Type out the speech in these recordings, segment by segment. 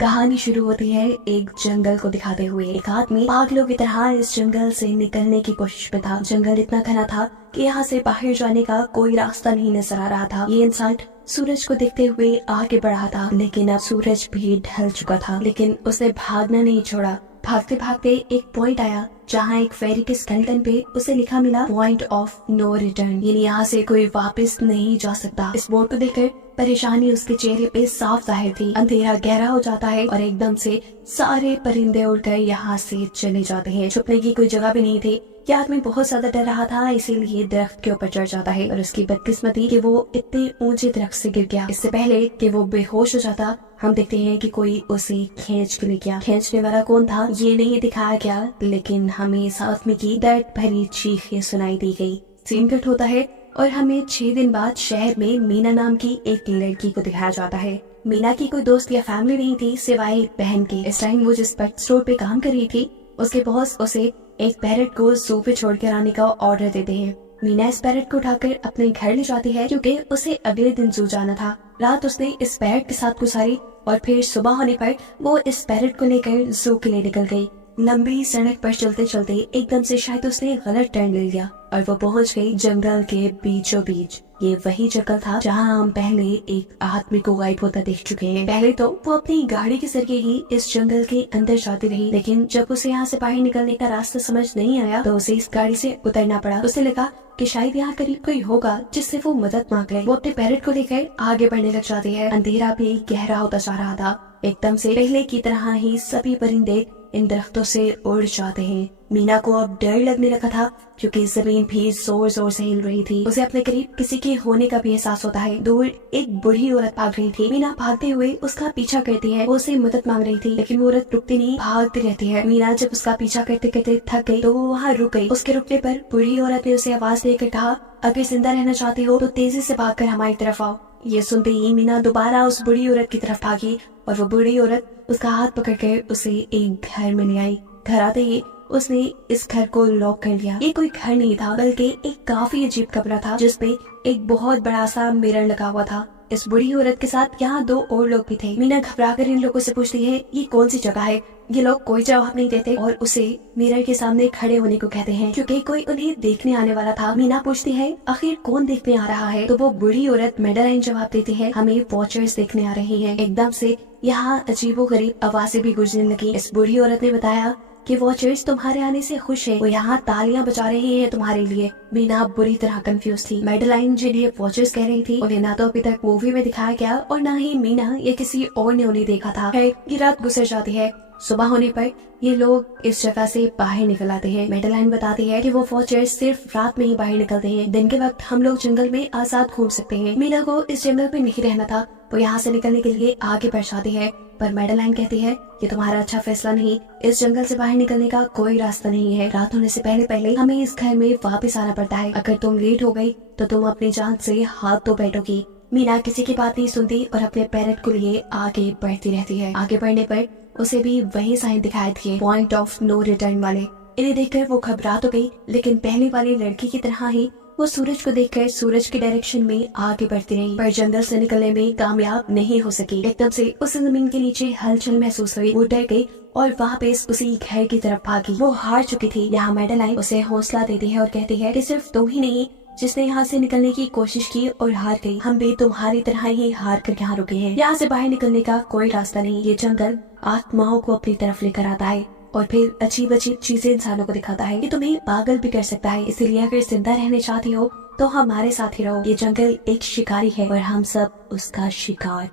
कहानी शुरू होती है एक जंगल को दिखाते हुए। एक आदमी पागलों की तरह इस जंगल से निकलने की कोशिश में था। जंगल इतना घना था कि यहाँ से बाहर जाने का कोई रास्ता नहीं नजर आ रहा था। ये इंसान सूरज को देखते हुए आगे बढ़ा था, लेकिन अब सूरज भी ढल चुका था। लेकिन उसने भागना नहीं छोड़ा। भागते भागते एक पॉइंट आया जहाँ एक फेरी के स्केलेटन पे उसे लिखा मिला पॉइंट ऑफ नो रिटर्न, यानी यहाँ से कोई वापस नहीं जा सकता। इस बोर्ड को देखकर परेशानी उसके चेहरे पे साफ जाहिर थी। अंधेरा गहरा हो जाता है और एकदम से सारे परिंदे उड़कर यहाँ से चले जाते हैं। छुपने की कोई जगह भी नहीं थी। यह आदमी बहुत ज्यादा डर रहा था, इसीलिए दरख्त के ऊपर चढ़ जाता है और उसकी बदकिस्मती कि वो इतने ऊंचे दरख्त से गिर गया। इससे पहले कि वो बेहोश हो जाता, हम देखते हैं कि कोई उसे खींच के ले गया। खींचने वाला कौन था ये नहीं दिखाया गया, लेकिन हमें इस आदमी की दर्द भरी चीखें सुनाई दी गई। सीन कट होता है और हमें 6 दिन बाद शहर में मीना नाम की एक लड़की को दिखाया जाता है। मीना की कोई दोस्त या फैमिली नहीं थी सिवाय एक बहन के। इस टाइम वो जिस पेट स्टोर पे काम कर रही थी, उसके बॉस उसे एक पैरट को जू पे छोड़कर आने का ऑर्डर देते हैं। मीना इस पैरट को उठाकर अपने घर ले जाती है क्योंकि उसे अगले दिन जू जाना था। रात उसने इस पैरट के साथ गुजारी और फिर सुबह होने पर वो इस पैरट को लेकर जू के लिए निकल गई। लंबी सड़क पर चलते चलते एकदम से शायद उसने गलत टर्न ले लिया और वो पहुंच गई जंगल के बीचों बीच। ये वही जंगल था जहां हम पहले एक आदमी को गायब होता देख चुके हैं। पहले तो वो अपनी गाड़ी के जरिए ही इस जंगल के अंदर जाती रही, लेकिन जब उसे यहाँ से बाहर निकलने का रास्ता समझ नहीं आया तो उसे इस गाड़ी से उतरना पड़ा। उसे लगा कि शायद यहाँ करीब कोई होगा जिससे वो मदद मांग ले। वो अपने पैरट को लेकर आगे बढ़ने लग जाती है। अंधेरा भी गहरा होता जा रहा था। एकदम से पहले की तरह ही सभी परिंदे इन दरख्तों से उड़ जाते हैं। मीना को अब डर लगने लगा था क्योंकि जमीन भी जोर जोर से हिल रही थी। उसे अपने करीब किसी के होने का भी एहसास होता है। दूर एक बूढ़ी औरत भाग रही थी। मीना भागते हुए उसका पीछा करती है। वो उसे मदद मांग रही थी, लेकिन वो औरत रुकती नहीं, भागती रहती है। मीना जब उसका पीछा करते करते थक गई तो वो वहाँ रुक गई। उसके रुकने पर बूढ़ी औरत ने उसे आवाज देकर कहा, अगर जिंदा रहना चाहते हो तो तेजी से भागकर हमारी तरफ आओ। ये सुनते ही मीना दोबारा उस बूढ़ी औरत की तरफ भागी और वो बूढ़ी औरत उसका हाथ पकड़कर उसे एक घर में ले आई। घर आते ही उसने इस घर को लॉक कर लिया। ये कोई घर नहीं था बल्कि एक काफी अजीब कमरा था जिसपे एक बहुत बड़ा सा मिरर लगा हुआ था। इस बूढ़ी औरत के साथ यहाँ 2 और लोग भी थे। मीना घबराकर इन लोगों से पूछती है ये कौन सी जगह है। ये लोग कोई जवाब नहीं देते और उसे मिरर के सामने खड़े होने को कहते हैं क्योंकि कोई उन्हें देखने आने वाला था। मीना पूछती है आखिर कौन देखने आ रहा है, तो वो बूढ़ी औरत मेडलाइन जवाब देती है हमें वॉचर्स देखने आ रही है। एकदम से यहाँ अजीबोगरीब आवाजें भी गूंजने लगी। इस बूढ़ी औरत ने बताया कि वॉचर्स तुम्हारे आने से खुश है, वो यहाँ तालियां बजा रहे हैं तुम्हारे लिए। मीना बुरी तरह कंफ्यूज थी। मेडलाइन जिन्हें वॉचर्स कह रही थी उन्हें ना तो अभी तक मूवी में दिखाया गया और ना ही मीना या किसी और ने उन्हें देखा था। ये रात गुजर जाती है। सुबह होने पर ये लोग इस जगह से बाहर निकल आते हैं। मेडलाइन बताती है कि वो वॉचर्स सिर्फ रात में ही बाहर निकलते हैं, दिन के वक्त हम लोग जंगल में आजाद घूम सकते हैं। मीना को इस जंगल में नहीं रहना था, वो यहाँ से निकलने के लिए आगे बढ़ जाती है, पर मेडलाइन कहती है ये तुम्हारा अच्छा फैसला नहीं, इस जंगल से बाहर निकलने का कोई रास्ता नहीं है। रात होने से पहले पहले हमें इस घर में वापस आना पड़ता है। अगर तुम लेट हो गई तो तुम अपनी जान से हाथ तो बैठोगी। मीना किसी की बात नहीं सुनती और अपने पैरट को लिए आगे बढ़ती रहती है। आगे बढ़ने पर उसे भी वही साइन दिखाई दिए, पॉइंट ऑफ नो रिटर्न वाले। इन्हें देखकर वो घबरा तो गई, लेकिन पहले वाली लड़की की तरह ही वो सूरज को देखकर सूरज की डायरेक्शन में आगे बढ़ती रही, पर जंगल से निकलने में कामयाब नहीं हो सकी। एकदम से उस जमीन के नीचे हलचल महसूस हुई। वो डर गई और वापस उसी घर की तरफ भागी। वो हार चुकी थी। यहाँ मेडलाइन उसे हौसला देती है और कहती है कि सिर्फ तुम ही नहीं जिसने यहाँ से निकलने की कोशिश की और हार गई, हम भी तुम्हारी तरह ही हार कर यहाँ रुके हैं। यहाँ से बाहर निकलने का कोई रास्ता नहीं। ये जंगल आत्माओं को अपनी तरफ लेकर आता है और फिर अजीब अजीब चीजें इंसानों को दिखाता है। ये तुम्हें पागल भी कर सकता है, इसलिए अगर जिंदा रहने चाहती हो तो हमारे साथ ही रहो। ये जंगल एक शिकारी है और हम सब उसका शिकार।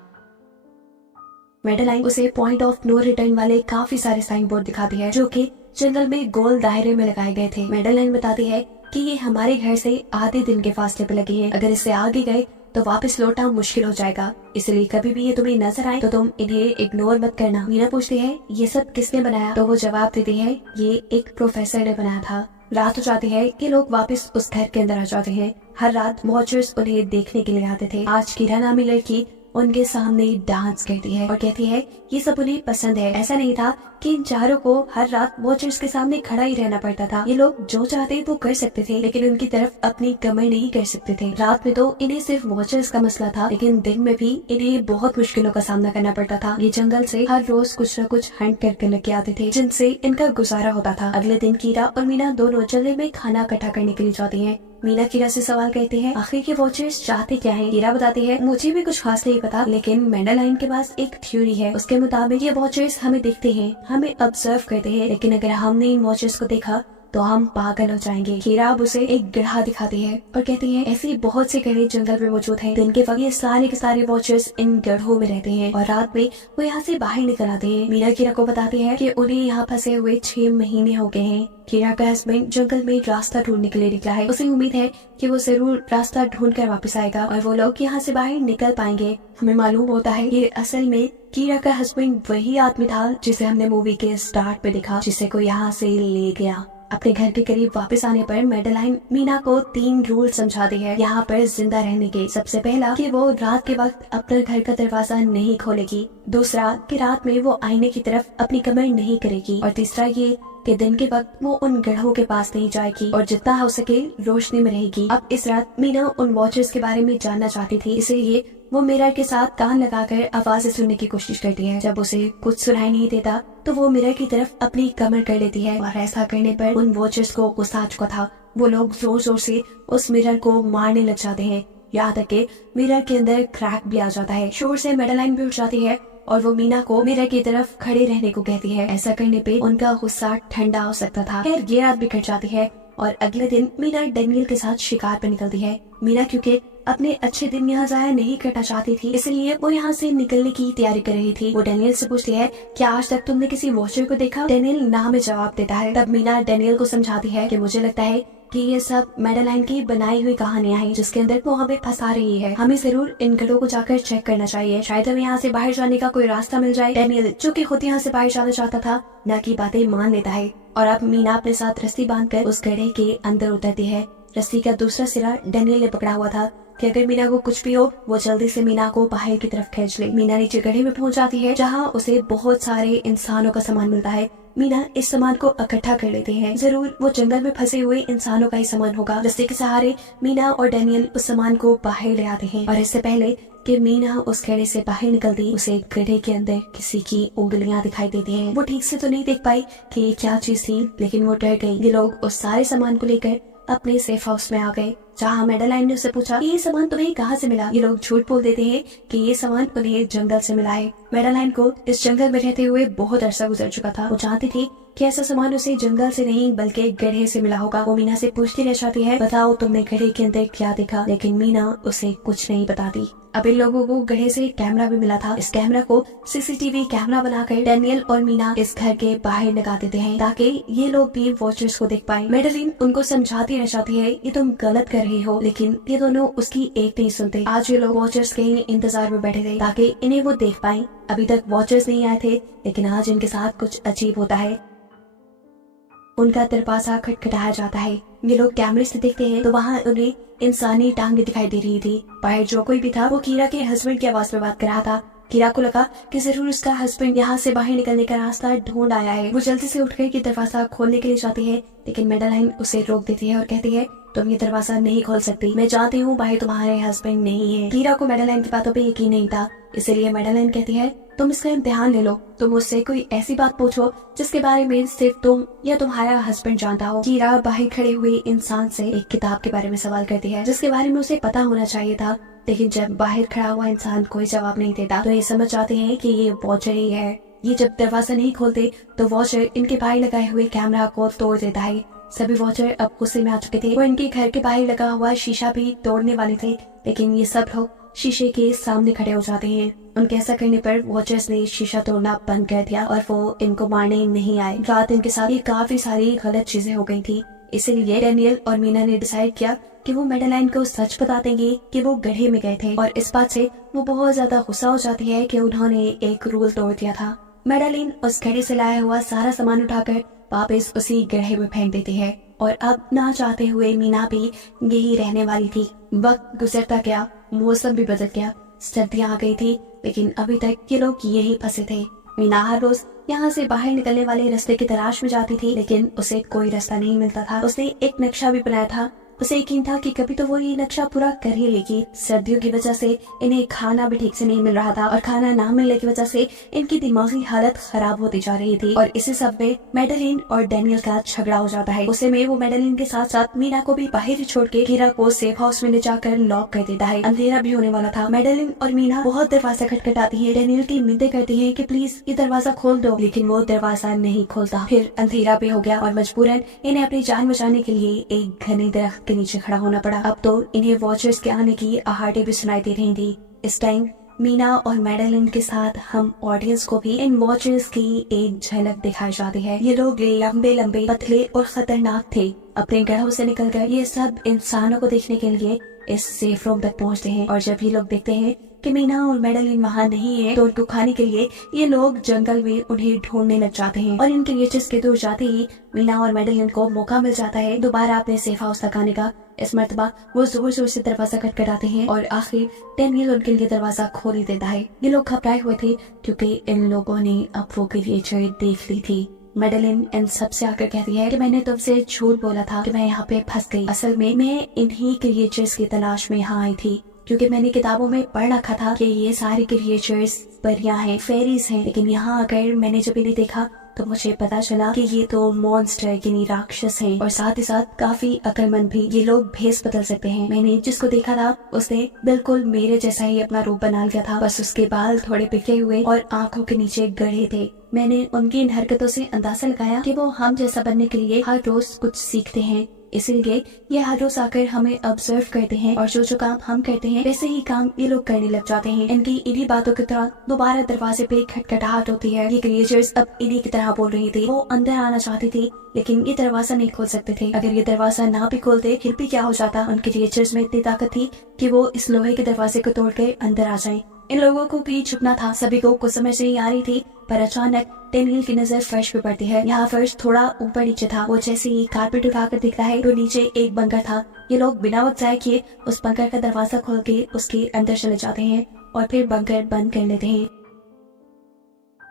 मेडलाइन उसे पॉइंट ऑफ नो रिटर्न वाले काफी सारे साइन बोर्ड दिखाती है जो कि जंगल में गोल दायरे में लगाए गए थे। मेडलाइन बताती है कि ये हमारे घर से आधे दिन के फासले पे लगे हैं, अगर इससे आगे गए तो वापस लौटना मुश्किल हो जाएगा, इसलिए कभी भी ये तुम्हें नजर आए तो तुम इन्हें इग्नोर मत करना। मीना पूछती है ये सब किसने बनाया, तो वो जवाब देती है ये एक प्रोफेसर ने बनाया था। रात हो जाती है कि लोग वापस उस घर के अंदर आ जाते हैं। हर रात वॉचर्स उन्हें देखने के लिए आते थे। आज किरा नामी लड़की उनके सामने डांस करती है और कहती है ये सब उन्हें पसंद है। ऐसा नहीं था कि इन चारों को हर रात वॉचर्स के सामने खड़ा ही रहना पड़ता था। ये लोग जो चाहते वो कर सकते थे, लेकिन उनकी तरफ अपनी कमर नहीं कर सकते थे। रात में तो इन्हें सिर्फ वॉचर्स का मसला था, लेकिन दिन में भी इन्हें बहुत मुश्किलों का सामना करना पड़ता था। ये जंगल से हर रोज कुछ न कुछ हंट करके लेके आते थे, जिनसे इनका गुजारा होता था। अगले दिन कीरा और मीना दोनों जंगल में खाना इकट्ठा करने के लिए जाती है। मीना कीरा से सवाल करती है आखिर के वॉचर्स चाहते क्या हैं? कीरा बताती है मुझे भी कुछ खास नहीं पता, लेकिन मैंडेलाइन के पास एक थ्योरी है। उसके मुताबिक ये वॉचर्स हमें देखते हैं, हमें ऑब्जर्व करते हैं, लेकिन अगर हमने इन वॉचर्स को देखा तो हम पागल हो जाएंगे। कीरा अब उसे एक गड्ढा दिखाती है और कहती है ऐसे बहुत से गड्ढे जंगल में मौजूद हैं। दिन के वक्त ये सारे के सारे वॉचर्स इन गड्ढों में रहते हैं और रात में वो यहाँ से बाहर निकल आते हैं। मीना कीरा को बताती है कि उन्हें यहाँ फंसे हुए 6 महीने हो गए हैं। कीरा का हस्बैंड जंगल में रास्ता ढूंढने के लिए निकला है। उसे उम्मीद है कि वो जरूर रास्ता ढूंढ कर वापस आएगा और वो लोग यहाँ से बाहर निकल पाएंगे। हमें मालूम होता है कि असल में कीरा का हस्बैंड वही आदमी था जिसे हमने मूवी के स्टार्ट में देखा, जिसे को यहाँ से ले गया। अपने घर के करीब वापस आने पर मैडेलाइन मीना को 3 रूल समझाती है यहाँ पर जिंदा रहने के। सबसे पहला कि वो रात के वक्त अपने घर का दरवाजा नहीं खोलेगी। दूसरा कि रात में वो आईने की तरफ अपनी कमर नहीं करेगी। और तीसरा ये कि दिन के वक्त वो उन गड्ढों के पास नहीं जाएगी और जितना हो सके रोशनी में रहेगी। अब इस रात मीना उन वॉचर्स के बारे में जानना चाहती थी, इसलिए वो मिरर के साथ कान लगाकर आवाजें सुनने की कोशिश करती है। जब उसे कुछ सुनाई नहीं देता तो वो मिरर की तरफ अपनी कमर कर लेती है और ऐसा करने पर उन वॉचर्स को गुस्सा आ चुका था। वो लोग जोर जोर से उस मिरर को मारने लग जाते हैं, यहाँ तक कि मिरर के अंदर क्रैक भी आ जाता है। शोर से मैडेलाइन भी उठ जाती है और वो मीना को मिरर की तरफ खड़े रहने को कहती है। ऐसा करने पे उनका गुस्सा ठंडा हो सकता था। खैर ये रात भी कट जाती है और अगले दिन मीना डैनियल के साथ शिकार पर निकलती है। मीना क्योंकि अपने अच्छे दिन यहाँ जाया नहीं करना चाहती थी, इसलिए वो यहाँ से निकलने की तैयारी कर रही थी। वो डैनियल से पूछती है क्या आज तक तुमने किसी वॉचर को देखा? डैनियल ना में जवाब देता है। तब मीना डैनियल को समझाती है कि मुझे लगता है कि ये सब मैडेलाइन की बनाई हुई कहानियां हैं जिसके अंदर वो हमें फंसा रही है। हमें जरूर इन गड्ढों को जाकर चेक करना चाहिए, शायद हमें यहाँ से बाहर जाने का कोई रास्ता मिल जाए। डैनियल जो कि खुद यहाँ से बाहर जाना चाहता था न की बातें मान लेता है और अब मीना अपने साथ रस्सी बांधकर उस गड्ढे के अंदर उतरती है। रस्सी का दूसरा सिरा डैनियल ने पकड़ा हुआ था कि अगर मीना को कुछ भी हो वो जल्दी से मीना को बाहर की तरफ खींच ले। मीना नीचे गड्ढे में पहुंच जाती है जहाँ उसे बहुत सारे इंसानों का सामान मिलता है। मीना इस सामान को इकट्ठा कर लेते हैं। जरूर वो जंगल में फंसे हुए इंसानों का ही सामान होगा। रस्सी के सहारे मीना और डैनियल उस सामान को बाहर ले आते हैं और इससे पहले कि मीना उस गड्ढे से बाहर निकलती उसे गड्ढे के अंदर किसी की उंगलियां दिखाई देती हैं। वो ठीक से तो नहीं देख पाई कि ये क्या चीज थी, लेकिन वो डर गई। ये लोग उस सारे सामान को लेकर अपने सेफ हाउस में आ गए जहाँ मैडेलाइन ने उससे पूछा कि ये सामान तुम्हें कहाँ से मिला? ये लोग झूठ बोल देते हैं कि ये सामान उन्हें जंगल से मिला है। मैडेलाइन को इस जंगल में रहते हुए बहुत अरसा गुजर चुका था। वो जानती थी कि ऐसा सामान उसे जंगल से नहीं बल्कि गड्ढे से मिला होगा। वो मीना से पूछती रह जाती है बताओ तुमने गड्ढे के अंदर क्या देखा, लेकिन मीना उसे कुछ नहीं बताती। अब इन लोगों को गड्ढे से कैमरा भी मिला था। इस कैमरा को सीसीटीवी कैमरा बनाकर डैनियल और मीना इस घर के बाहर लगा देते हैं ताकि ये लोग भी वॉचर्स को देख पाए। मैडेलिन उनको समझाती रह जाती है ये तुम गलत कर रही हो, लेकिन ये दोनों उसकी एक नहीं सुनते। आज ये लोग वॉचर्स के इंतजार में बैठे थे ताकि इन्हें वो देख पाए। अभी तक वॉचर्स नहीं आए थे, लेकिन आज इनके साथ कुछ अजीब होता है। उनका दरवाजा खटखटाया जाता है। ये लोग कैमरे से देखते हैं तो वहाँ उन्हें इंसानी टांगे दिखाई दे रही थी। बाहर जो कोई भी था वो कीरा के हस्बैंड की आवाज में बात कर रहा था। कीरा को लगा कि जरूर उसका हस्बैंड यहाँ से बाहर निकलने का रास्ता ढूंढ आया है। वो जल्दी से उठकर के दरवाजा खोलने के लिए जाती है, लेकिन मैडेलाइन उसे रोक देती है और कहती है तुम ये दरवाजा नहीं खोल सकती। मैं जानती हूँ बाहर तुम्हारे हस्बैंड नहीं है। कीरा को मैडेलाइन की बातों पे यकीन नहीं था, इसलिए मैडेलाइन कहती है तुम इसका इम्तिहान ले लो। तुम मुझसे कोई ऐसी बात पूछो जिसके बारे में सिर्फ तुम या तुम्हारा हस्बैंड जानता हो। कीरा बाहर खड़े हुए इंसान से एक किताब के बारे में सवाल करती है जिसके बारे में उसे पता होना चाहिए था, लेकिन जब बाहर खड़ा हुआ इंसान कोई जवाब नहीं देता तो ये समझ जाते हैं कि ये वॉचर ही है। ये जब दरवाजा नहीं खोलते तो वॉचर इनके बाहर लगाए हुए कैमरा को तोड़ देता है। सभी वॉचर अब गुस्से में आ चुके थे। वो इनके घर के बाहर लगा हुआ शीशा भी तोड़ने वाले थे, लेकिन ये सब लोग शीशे के सामने खड़े हो जाते हैं। उनके ऐसा करने पर वॉचर्स ने शीशा तोड़ना बंद कर दिया और वो इनको मारने नहीं आए। रात इनके साथ ये काफी सारी गलत चीजें हो गई थी, इसीलिए डैनियल और मीना ने डिसाइड किया कि वो मैडेलाइन को सच बता देंगे कि वो गड्ढे में गए थे। और इस बात से वो बहुत ज्यादा गुस्सा हो जाती है कि उन्होंने एक रूल तोड़ दिया था। मैडेलाइन उस गड्ढे से लाया हुआ सारा सामान उठाकर वापस उसी गड्ढे में फेंक देती है और अब ना चाहते हुए मीना भी यही रहने वाली थी। वक्त गुजरता गया, मौसम भी बदल गया। सर्दियां आ गई थी, लेकिन अभी तक ये लोग यही फंसे थे। मीना हर रोज यहाँ से बाहर निकलने वाले रास्ते की तलाश में जाती थी, लेकिन उसे कोई रास्ता नहीं मिलता था। उसने एक नक्शा भी बनाया था। उसे यकीन था कि कभी तो वो ये नक्शा पूरा कर ही लेगी। सर्दियों की वजह से इन्हें खाना भी ठीक से नहीं मिल रहा था और खाना ना मिलने की वजह से इनकी दिमागी हालत खराब होती जा रही थी। और इसी सब में मेडेलिन और डैनियल का झगड़ा हो जाता है। उसे में वो मेडेलिन के साथ साथ मीना को भी बाहर ही छोड़ के कीरा को सेफ हाउस में ले जाकर लॉक कर देता है। अंधेरा भी होने वाला था। मेडेलिन और मीना बहुत दरवाजा खटखटाती है, डैनियल की मिन्नतें करती है कि प्लीज ये दरवाजा खोल दो, लेकिन वो दरवाजा नहीं खोलता। फिर अंधेरा भी हो गया और मजबूरन इन्हें अपनी जान बचाने के लिए एक घने दरख्त के नीचे खड़ा होना पड़ा। अब तो इन्हें वॉचर्स के आने की आहटें भी सुनाई दे रही थी। इस टाइम मीना और मेडेलिन के साथ हम ऑडियंस को भी इन वॉचर्स की एक झलक दिखाई जाती है। ये लोग लंबे लंबे, पतले और खतरनाक थे। अपने गढ़ों से निकलकर ये सब इंसानों को देखने के लिए इस सेफ रूम तक पहुंचते हैं। और जब ये लोग देखते हैं कि मीना और मेडेलिन वहाँ नहीं है, तो उनको खाने के लिए ये लोग जंगल में उन्हें ढूंढने लग जाते हैं। और इनके रीचर्स के दूर जाते ही मीना और मेडेलिन को मौका मिल जाता है दोबारा अपने सेफ हाउस तक आने का। इस मर्तबा वो जोर जोर से दरवाजा खटखटाते हैं और आखिर डैनियल उनके लिए दरवाजा खोल ही देता है। ये लोग घबराए हुए थे क्योंकि इन लोगों ने अब वो क्रिएचर देख ली थी। मेडेलिन इन सबसे आकर कहती है कि मैंने तुमसे झूठ बोला था कि मैं यहाँ पे फंस गई। असल में मैं इन्हीं क्रिएचर्स की तलाश में यहाँ आई थी, क्योंकि मैंने किताबों में पढ़ रखा था कि ये सारे क्रिएचर्स परियां हैं, फेरीज हैं। लेकिन यहाँ आकर मैंने जब इन्हें देखा तो मुझे पता चला कि ये तो मॉन्स्टर यानी राक्षस हैं और साथ ही साथ काफी अक्लमंद भी। ये लोग भेस बदल सकते हैं। मैंने जिसको देखा था उसने बिल्कुल मेरे जैसा ही अपना रूप बना लिया था, बस उसके बाल थोड़े बिखरे हुए और आंखों के नीचे गड़े थे। मैंने उनकी इन हरकतों से अंदाजा लगाया कि वो हम जैसा बनने के लिए हर रोज कुछ सीखते हैं, इसीलिए ये हर रोज आकर हमें ऑब्जर्व करते हैं और जो जो काम हम करते हैं वैसे ही काम ये लोग करने लग जाते हैं। इनकी इन्हीं बातों की तरह दोबारा दरवाजे पे खटखटाहट होती है। ये क्रिएचर्स अब इन्हीं की तरह बोल रही थी। वो अंदर आना चाहती थी लेकिन ये दरवाजा नहीं खोल सकते थे। अगर ये दरवाजा ना भी खोलते फिर भी क्या हो जाता, उनके क्रिएचर्स में इतनी ताकत थी कि वो इस लोहे के दरवाजे को तोड़ के अंदर आ जाए। इन लोगों को भी छुपना था। सभी को कुछ समझ नहीं आ रही थी, पर अचानक डैनियल की नजर फर्श पे पड़ती है। यहाँ फर्श थोड़ा ऊपर नीचे था। वो जैसे ही कारपेट उठाकर दिखता है तो नीचे एक बंकर था। ये लोग बिना वक्त जाए किए उस बंकर का दरवाजा खोल के उसके अंदर चले जाते हैं और फिर बंकर बंद कर लेते हैं।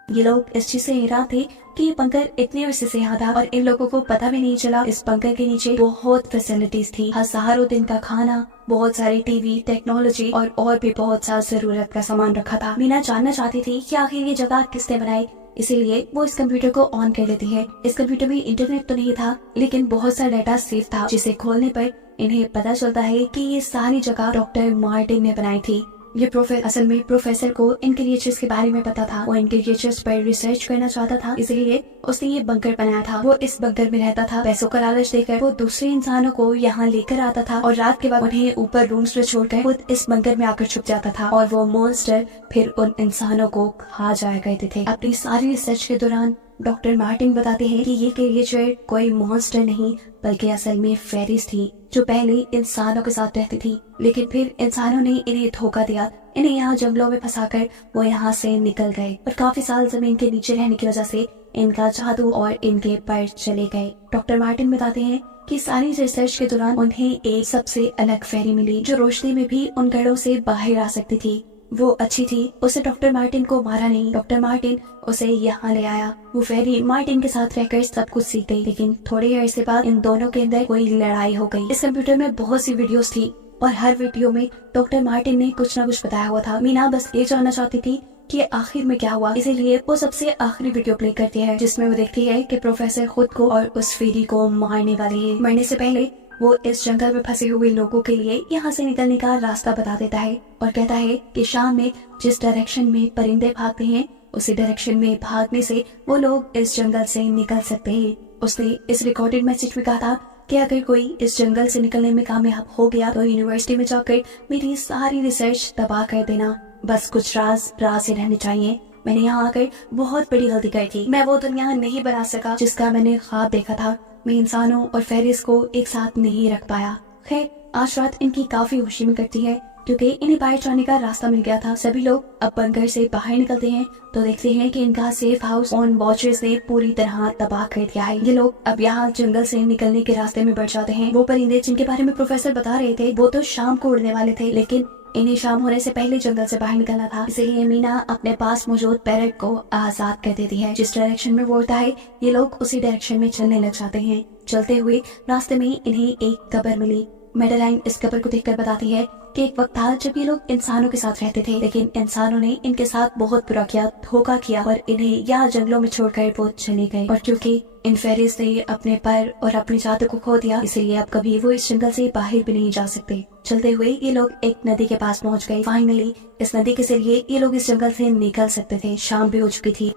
ये लोग इस चीज से हैरान थे कि ये बंकर इतने अरसे से यहाँ था और इन लोगों को पता भी नहीं चला। इस बंकर के नीचे बहुत फैसिलिटीज थी, हजारों दिन का खाना, बहुत सारे टीवी, टेक्नोलॉजी और भी बहुत सा जरूरत का सामान रखा था। मीना जानना चाहती थी कि आखिर ये जगह किसने बनाई, इसीलिए वो इस कंप्यूटर को ऑन कर लेती है। इस कंप्यूटर में इंटरनेट तो नहीं था लेकिन बहुत सा डाटा सेव था, जिसे खोलने पर इन्हें पता चलता है कि ये सारी जगह डॉक्टर मार्टिन ने बनाई थी। ये असल में प्रोफेसर को इन क्रिएचर्स के बारे में पता था। वो इन क्रिएचर्स पर रिसर्च करना चाहता था, इसलिए उसने ये बंकर बनाया था। वो इस बंकर में रहता था। पैसों का लालच देकर वो दूसरे इंसानों को यहाँ लेकर आता था और रात के बाद उन्हें ऊपर रूम्स में छोड़कर खुद इस बंकर में आकर छुप जाता था और वो मॉन्स्टर फिर उन इंसानों को खा जाया करते थे। अपनी सारी रिसर्च के दौरान डॉक्टर मार्टिन बताते हैं कि ये क्रिएचर कोई मॉन्स्टर नहीं बल्कि असल में फेरीज थी जो पहले इंसानों के साथ रहती थी, लेकिन फिर इंसानों ने इन्हें धोखा दिया। इन्हें यहाँ जंगलों में फंसाकर वो यहाँ से निकल गए और काफी साल जमीन के नीचे रहने की वजह से इनका जादू और इनके पर चले गए। डॉक्टर मार्टिन बताते हैं कि सारी रिसर्च के दौरान उन्हें एक सबसे अलग फेरी मिली जो रोशनी में भी उन गढ़ों से बाहर आ सकती थी। वो अच्छी थी, उसे डॉक्टर मार्टिन को मारा नहीं। डॉक्टर मार्टिन उसे यहाँ ले आया। वो फेरी मार्टिन के साथ रहकर सब कुछ सीख गई, लेकिन थोड़े अरसे बाद इन दोनों के अंदर कोई लड़ाई हो गई। इस कंप्यूटर में बहुत सी वीडियोस थी और हर वीडियो में डॉक्टर मार्टिन ने कुछ न कुछ बताया हुआ था। मीना बस ये जानना चाहती थी कि आखिर में क्या हुआ, इसीलिए वो सबसे आखिरी वीडियो प्ले करती है जिसमें वो देखती है कि प्रोफेसर खुद को और उस फेरी को मारने वाली है। मरने से पहले वो इस जंगल में फंसे हुए लोगों के लिए यहाँ से निकलने का रास्ता बता देता है और कहता है कि शाम में जिस डायरेक्शन में परिंदे भागते हैं उसी डायरेक्शन में भागने से वो लोग इस जंगल से निकल सकते हैं। उसने इस रिकॉर्डेड मैसेज में कहा था कि अगर कोई इस जंगल से निकलने में कामयाब हो गया तो यूनिवर्सिटी में जाकर मेरी सारी रिसर्च तबाह कर देना। बस कुछ राज ही रहने चाहिए। मैंने यहाँ आकर बहुत बड़ी गलती कर थी। मैं वो दुनिया नहीं बना सका जिसका मैंने ख्वाब देखा था। मैं इंसानों और फेरिस को एक साथ नहीं रख पाया। खैर आज रात इनकी काफी खुशी में कटती है क्योंकि इन्हें बाहर जाने का रास्ता मिल गया था। सभी लोग अब बंकर से बाहर निकलते हैं तो देखते हैं कि इनका सेफ हाउस ऑन वॉचर्स ने पूरी तरह तबाह कर दिया है। ये लोग अब यहाँ जंगल से निकलने के रास्ते में बढ़ जाते हैं। वो परिंदे जिनके बारे में प्रोफेसर बता रहे थे वो तो शाम को उड़ने वाले थे, लेकिन इन्हें शाम होने से पहले जंगल से बाहर निकलना था, इसलिए मीना अपने पास मौजूद पैरट को आजाद कर देती है। जिस डायरेक्शन में वो उड़ता है ये लोग उसी डायरेक्शन में चलने लग जाते हैं। चलते हुए रास्ते में इन्हें एक कब्र मिली। मेडेलाइन इस कब्र को देखकर बताती है कि एक वक्त था जब ये लोग इंसानों के साथ रहते थे, लेकिन इंसानों ने इनके साथ बहुत बुरा किया, धोखा किया और इन्हें यहाँ जंगलों में छोड़कर वो चले गए। और क्योंकि इन फेरीज ने अपने पर और अपनी जात को खो दिया, इसलिए अब कभी वो इस जंगल से बाहर भी नहीं जा सकते। चलते हुए ये लोग एक नदी के पास पहुँच गए। फाइनली इस नदी के जरिए ये लोग इस जंगल से निकल सकते थे। शाम भी हो चुकी थी।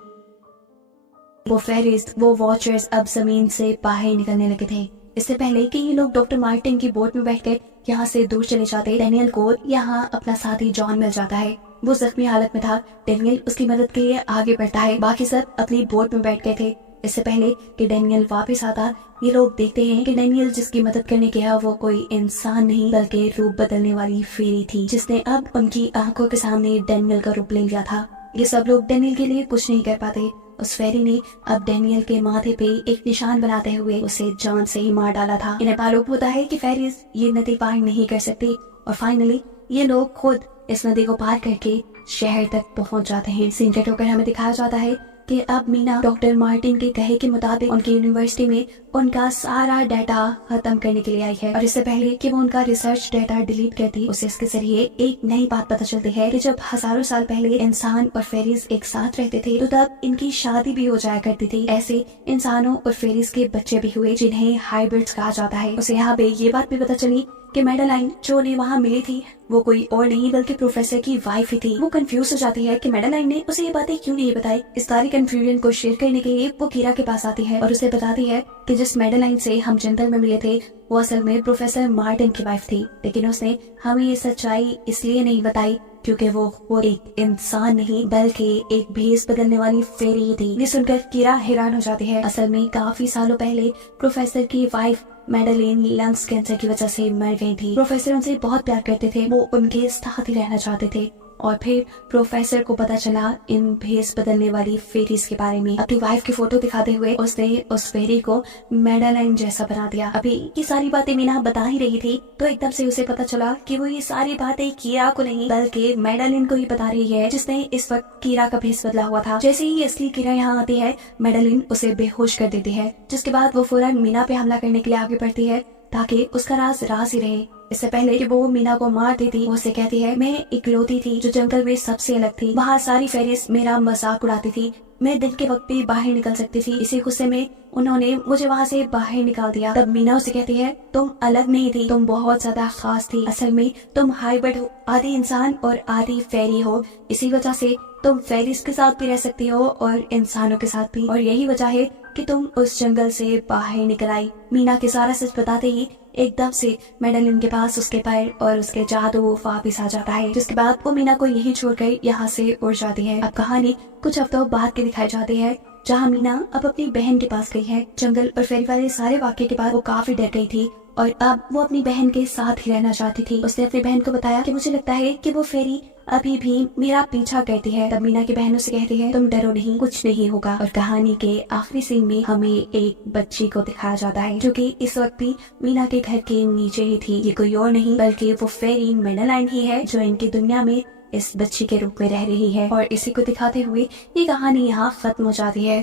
वो फेरीज, वो वॉचर्स अब जमीन से बाहर निकलने लगे थे। इससे पहले कि ये लोग डॉक्टर मार्टिन की बोट में बैठकर यहाँ से दूर चले जाते, डेनियल को यहाँ अपना साथी जॉन मिल जाता है। वो जख्मी हालत में था। डेनियल उसकी मदद के लिए आगे बढ़ता है। बाकी सब अपनी बोट में बैठ गए थे। इससे पहले कि डेनियल वापस आता, ये लोग देखते हैं कि डेनियल जिसकी मदद करने गया वो कोई इंसान नहीं बल्कि रूप बदलने वाली फेरी थी, जिसने अब उनकी आंखों के सामने डेनियल का रूप ले लिया था। ये सब लोग डेनियल के लिए कुछ नहीं कर पाते। उस फेरी ने अब डेनियल के माथे पे एक निशान बनाते हुए उसे जान से ही मार डाला था। इन्हें मालूम होता है कि फेरीज ये नदी पार नहीं कर सकती और फाइनली ये लोग खुद इस नदी को पार करके शहर तक पहुंच जाते हैं। सीन कट होकर हमें दिखाया जाता है कि अब मीना डॉक्टर मार्टिन के कहे के मुताबिक उनकी यूनिवर्सिटी में उनका सारा डाटा खत्म करने के लिए आई है। और इससे पहले कि वो उनका रिसर्च डाटा डिलीट करती, उसे इसके जरिए एक नई बात पता चलती है कि जब हजारों साल पहले इंसान और फेरीज एक साथ रहते थे तो तब इनकी शादी भी हो जाया करती थी। ऐसे इंसानों और फेरीज के बच्चे भी हुए जिन्हें हाइब्रिड्स कहा जाता है। उसे यहाँ पे ये बात भी पता चली कि मेडेलाइन जो उन्हें वहाँ मिली थी वो कोई और नहीं बल्कि प्रोफेसर की वाइफ ही थी। वो कंफ्यूज हो जाती है कि मेडेलाइन ने उसे ये बातें क्यों नहीं बताई। इस सारी कंफ्यूजन को शेयर करने के लिए वो कीरा के पास आती है और उसे बताती है कि जिस मेडेलाइन से हम जंगल में मिले थे वो असल में प्रोफेसर मार्टिन की वाइफ थी, लेकिन उसने हमें ये सच्चाई इसलिए नहीं बताई क्योंकि वो एक इंसान नहीं बल्कि एक भेस बदलने वाली फेरी थी। ये सुनकर कीरा हैरान हो जाती है। असल में काफी सालों पहले प्रोफेसर की वाइफ मेडेलिन लंग्स कैंसर की वजह से मर गई थी। प्रोफेसर उनसे बहुत प्यार करते थे, वो उनके साथ ही रहना चाहते थे। और फिर प्रोफेसर को पता चला इन भेस बदलने वाली फेरीज के बारे में। अपनी वाइफ की फोटो दिखाते हुए उसने उस फेरी को मेडेलाइन जैसा बना दिया। अभी ये सारी बातें मीना बता ही रही थी तो एकदम से उसे पता चला कि वो ये सारी बातें कीरा को नहीं बल्कि मेडेलिन को ही बता रही है, जिसने इस वक्त कीरा का भेस बदला हुआ था। जैसे ही असली कीरा यहाँ आती है मेडेलिन उसे बेहोश कर देती है, जिसके बाद वो फौरन मीना पे हमला करने के लिए आगे बढ़ती है ताकि उसका राज ही रहे। इससे पहले कि वो मीना को मार देती, वो उसे कहती है मैं इकलौती थी जो जंगल में सबसे अलग थी। वहाँ सारी फेरीज मेरा मजाक उड़ाती थी। मैं दिन के वक्त भी बाहर निकल सकती थी। इसी गुस्से में उन्होंने मुझे वहाँ से बाहर निकाल दिया। तब मीना उसे कहती है तुम अलग नहीं थी, तुम बहुत ज्यादा खास थी। असल में तुम हाइब्रिड हो, आधी इंसान और आधी फेरी हो। इसी वजह से तुम फेरीज के साथ भी रह सकती हो और इंसानों के साथ भी, और यही वजह है कि तुम उस जंगल से बाहर निकल आई। मीना के सारा सच बताते ही एकदम से मेडेलिन के पास उसके पैर और उसके जादू वापिस आ जाता है, जिसके बाद वो मीना को यहीं छोड़कर यहाँ से उड़ जाती है। अब कहानी कुछ हफ्तों बाद की दिखाई जाती है जहाँ मीना अब अपनी बहन के पास गई है। जंगल और फेरी वाले सारे वाक्य के बाद वो काफी डर गई थी और अब वो अपनी बहन के साथ ही रहना चाहती थी। उसने अपनी बहन को बताया कि मुझे लगता है कि वो फेरी अभी भी मेरा पीछा करती है। तब मीना की बहन उसे कहती है तुम डरो नहीं, कुछ नहीं होगा। और कहानी के आखिरी सीन में हमें एक बच्ची को दिखाया जाता है जो कि इस वक्त भी मीना के घर के नीचे ही थी। ये कोई और नहीं बल्कि वो फेरी मेडेलाइन ही है जो इनकी दुनिया में इस बच्ची के रूप में रह रही है। और इसी को दिखाते हुए ये कहानी यहाँ खत्म हो जाती है।